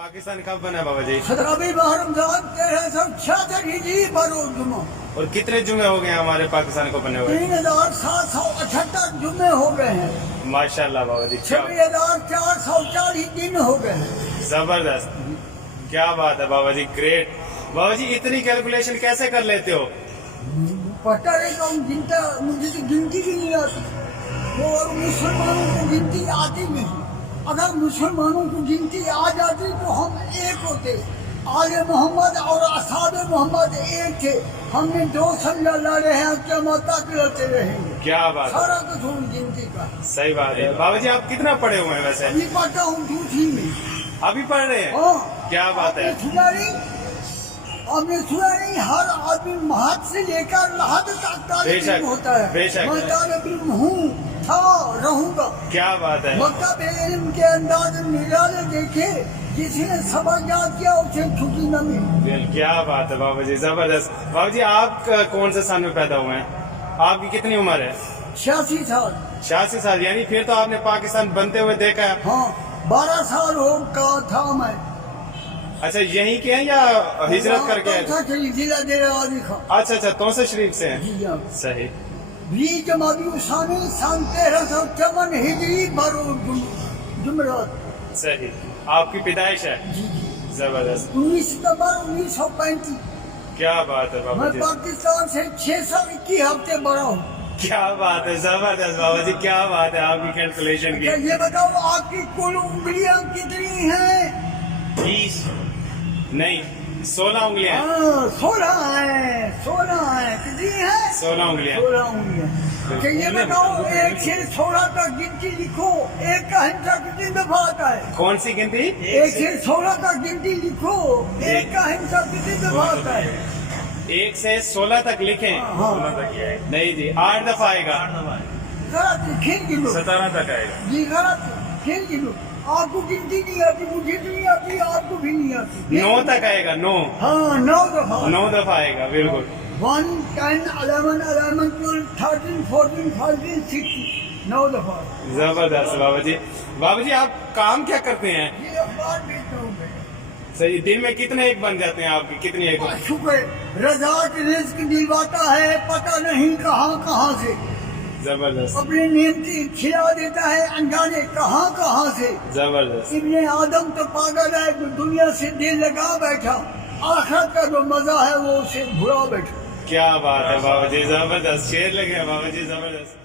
पाकिस्तान कब बना बाबा जी? 17वीं रमजान 1366 हिजरी बरोज जुमा। और कितने जुमे हो गए हमारे पाकिस्तान को बने हुए? 3778 जुमे हो गए हैं। माशाल्लाह बाबा जी, 6440 दिन हो गए हैं। जबरदस्त, क्या बात है बाबा जी, ग्रेट। बाबा जी इतनी कैलकुलेशन कैसे कर लेते हो? पता नहीं कौन गिनता, मुझे तो गिनती भी नहीं आती। और मुसलमानों को गिनती आती नहीं। अगर मुसलमानों को गिनती आ जाती तो हम एक होते। आले मोहम्मद और असहाबे मोहम्मद एक थे। हमने 2 संजा लड़े हैं, क़यामत तक लड़ते रहेंगे। क्या बात है, सारा कसूर गिनती का। सही बात है। बाबा जी आप कितना पढ़े हुए हैं वैसे? अभी पढ़ता हूँ दूसरी में। अभी पढ़ रहे हैं? हाँ, क्या बात है। आपने सुना नहीं, हर आदमी महत से लेकर लहद तक बेशक, तालिब होता है। बेशक। मैं तालिब इल्म हूँ, था, रहूंगा। क्या बात है। मकतब इल्म के अंदाज निराले देखे, किसी ने सबक याद किया उसे छुट्टी न मिली। क्या बात है बाबा जी, जबरदस्त। बाबा जी आप कौन से साल में पैदा हुए हैं? आपकी कितनी उम्र है? 86 साल। 86 साल, यानी फिर तो आपने पाकिस्तान बनते हुए देखा है। हाँ, 12 साल हो का था मैं। अच्छा, यहीं के हैं या हिजरत करके आए? जिला देरावादी खा। अच्छा अच्छा, तौसे शरीफ से हैं। जी हाँ। सही। 20 जमादी उसानी सन 1354 हिजरी बरोज जुमरात। सही, आपकी पैदाइश है। जी जी। जबरदस्त, 19 सितंबर 1935। क्या बात है बाबा मैं जी, पाकिस्तान से 6 साल 21 हफ्ते बड़ा हूँ। क्या बात है, जबरदस्त बाबा जी, क्या बात है आपकी कैलकुलेशन क्या की। ये बताओ आपकी कुल उंगलियां कितनी हैं? 20 नहीं, 16 उंगलियां हैं। हाँ, 16 है, 16 है। कितनी है? 16 उंगलियां। 16 उंगलियां। क्या ये बताओ 1 से 16 तक गिनती लिखो, 1 का हिस्सा कितनी दफा आता है? कौन सी गिनती? 1 से 16 तक गिनती लिखो, 1 का हिस्सा कितनी दफा आता है? 1 से 16 तक लिखें। हाँ। नहीं जी, 8 दफा आएगा। गलत है, खेल गिनो। 17 तक आएगा। जी गलत है, खेल गिनो। आपको गिनती नहीं आती, मुझे तो नहीं आती, आपको भी नहीं आती। 9 तक आएगा, 9। हाँ, 9 दफा। 9 दफा आएगा, बिल्कुल। 1, 10, 11, 12, 13, 14, 15, 16, 9 दफा। जबरदस्त बाबा जी। बाबा जी आप काम क्या करते हैं? ये अखबार बेचता हूँ मैं। सही, दिन में कितने एक बन जाते हैं आपकी? कितनी एक? शुक्र, रज़ाक रिज़्क दिलवाता है, पता नहीं कहाँ कहाँ से। जबरदस्त, अपने नियमती खिला देता है, अनजाने कहाँ कहाँ से। जबरदस्त। इब्ने आदम तो पागल है, दुनिया से दिल लगा बैठा। आखिरत का जो मजा है वो उसे भुला बैठा। क्या बात है बाबा जी, जबरदस्त, शेर लगे हैं बाबा जी, जबरदस्त।